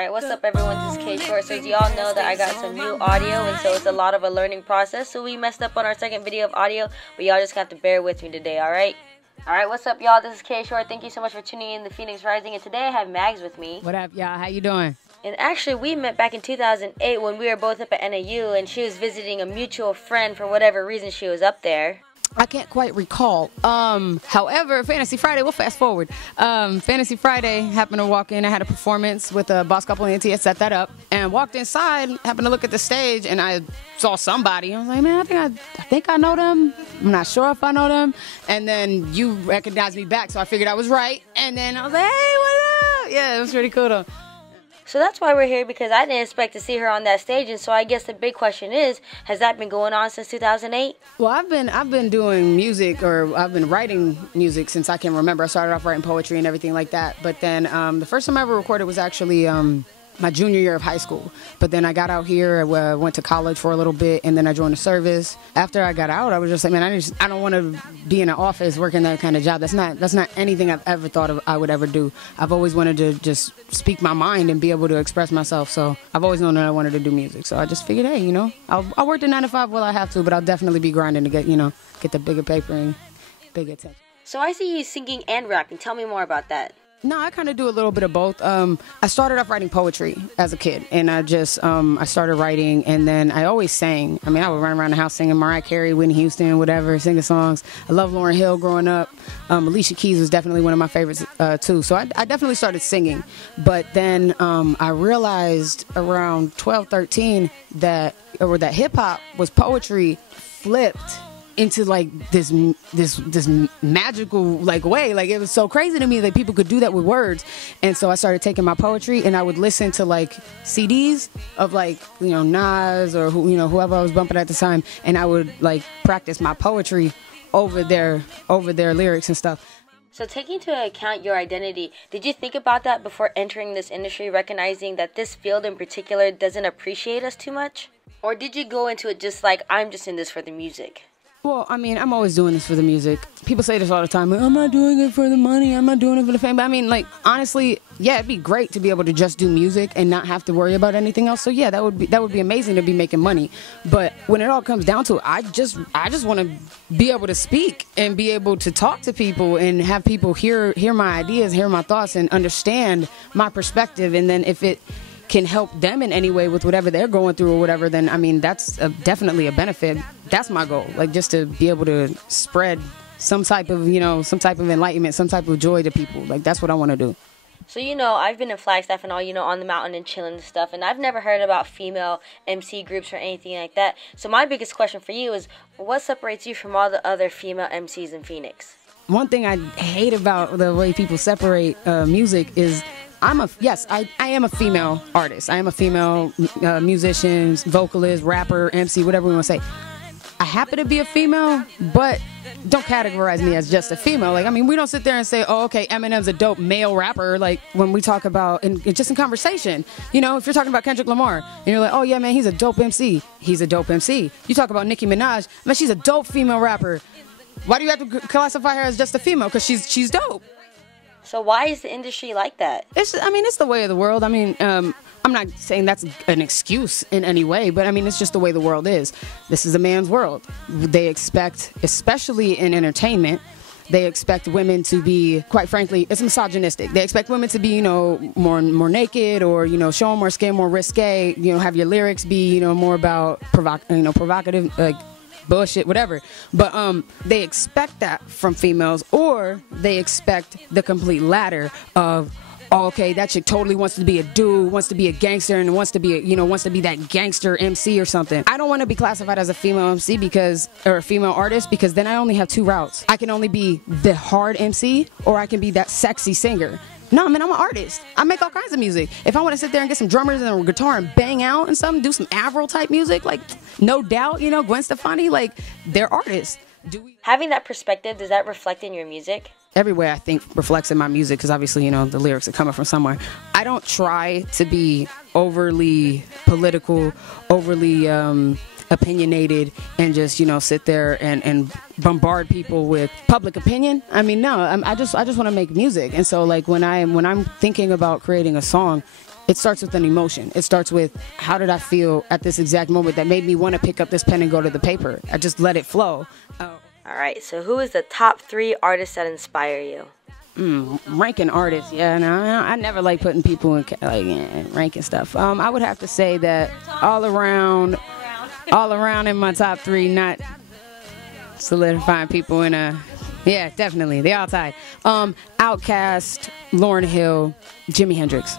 Alright, what's up everyone, this is K.Short. So as y'all know that I got some new audio, and so it's a lot of a learning process. So we messed up on our second video of audio, but y'all just have to bear with me today, alright? Alright, what's up y'all, this is K.Short. Thank you so much for tuning in to Phoenix Rising, and today I have Mags with me. What up y'all, how you doing? And actually we met back in 2008 when we were both up at NAU, and she was visiting a mutual friend for whatever reason she was up there. I can't quite recall. However, Fantasy Friday, we'll fast forward. Fantasy Friday, happened to walk in. I had a performance with a Boss Couple and set that up, and walked inside, happened to look at the stage, and I saw somebody. I was like, man, I think I know them. I'm not sure if I know them. And then you recognized me back, so I figured I was right. And then I was like, hey, what up? Yeah, it was pretty cool though. So that's why we're here, because I didn't expect to see her on that stage, and so I guess the big question is, has that been going on since 2008? Well, I've been doing music, or I've been writing music since I can remember. I started off writing poetry and everything like that. But then the first time I ever recorded was actually my junior year of high school. But then I got out here, I went to college for a little bit, and then I joined the service. After I got out, I was just like, man, I don't want to be in an office working that kind of job. That's not anything I've ever thought of I would ever do. I've always wanted to just speak my mind and be able to express myself. So I've always known that I wanted to do music. So I just figured, hey, you know, I'll work the 9 to 5 while I have to, but I'll definitely be grinding to get the bigger paper and bigger attention. So I see you singing and rapping. Tell me more about that. No, I kind of do a little bit of both. I started off writing poetry as a kid, and I started writing, and then I always sang. I mean, I would run around the house singing Mariah Carey, Whitney Houston, whatever, singing songs. I love Lauryn Hill growing up. Alicia Keys was definitely one of my favorites too. So I definitely started singing. But then I realized around 12, 13 that hip hop was poetry flipped into like this magical like way. Like, it was so crazy to me that people could do that with words. And so I started taking my poetry, and I would listen to like CDs of like, Nas or whoever I was bumping at the time, and I would like practice my poetry over their lyrics and stuff. So taking into account your identity, did you think about that before entering this industry, recognizing that this field in particular doesn't appreciate us too much? Or did you go into it just like, I'm just in this for the music? Well, I mean, I'm always doing this for the music. People say this all the time, like, I'm not doing it for the money, I'm not doing it for the fame. But I mean, like, honestly, yeah, it'd be great to be able to just do music and not have to worry about anything else. So yeah, that would be amazing to be making money. But when it all comes down to it, I just want to be able to speak and be able to talk to people and have people hear my ideas, hear my thoughts, and understand my perspective. And then if it can help them in any way with whatever they're going through or whatever, then I mean, that's definitely a benefit. That's my goal, like, just to be able to spread some type of enlightenment, some type of joy to people. Like, that's what I want to do. So, I've been in Flagstaff and all, on the mountain and chilling and stuff, and I've never heard about female MC groups or anything like that. So my biggest question for you is, what separates you from all the other female MCs in Phoenix? One thing I hate about the way people separate music is I am a female artist. I am a female musician, vocalist, rapper, MC, whatever we want to say. I happen to be a female, but don't categorize me as just a female. Like, I mean, we don't sit there and say, oh, okay, Eminem's a dope male rapper. Like, when we talk about, just in conversation, if you're talking about Kendrick Lamar, and you're like, oh yeah, man, he's a dope MC. He's a dope MC. You talk about Nicki Minaj, man, she's a dope female rapper. Why do you have to classify her as just a female? Because she's dope. So why is the industry like that? It's the way of the world. I mean, I'm not saying that's an excuse in any way, but I mean, it's just the way the world is. This is a man's world. They expect, especially in entertainment, they expect women to be, quite frankly, it's misogynistic. They expect women to be, more naked, or, show more skin, more risque, have your lyrics be, more about provocative, like, bullshit, whatever. But they expect that from females, or they expect the complete latter of, oh, okay, that chick totally wants to be a dude, wants to be a gangster, and wants to be that gangster MC or something. I don't want to be classified as a female MC or a female artist, because then I only have 2 routes. I can only be the hard MC, or I can be that sexy singer. No, man, I'm an artist. I make all kinds of music. If I want to sit there and get some drummers and a guitar and bang out and something, do some Avril type music, like, no doubt, Gwen Stefani, like, they're artists. Having that perspective, does that reflect in your music? Every way, I think, reflects in my music, because obviously, the lyrics are coming from somewhere. I don't try to be overly political, overly opinionated, and just sit there and bombard people with public opinion. I mean, no, I just want to make music. And so, like, when I'm thinking about creating a song, it starts with an emotion. It starts with, how did I feel at this exact moment that made me want to pick up this pen and go to the paper? I just let it flow. All right, so who is the top 3 artists that inspire you? Ranking artists, yeah. No, I never like putting people in ranking stuff. I would have to say that all around in my top 3, not solidifying people in a, yeah, definitely, they all tied. Outkast, Lauryn Hill, Jimi Hendrix.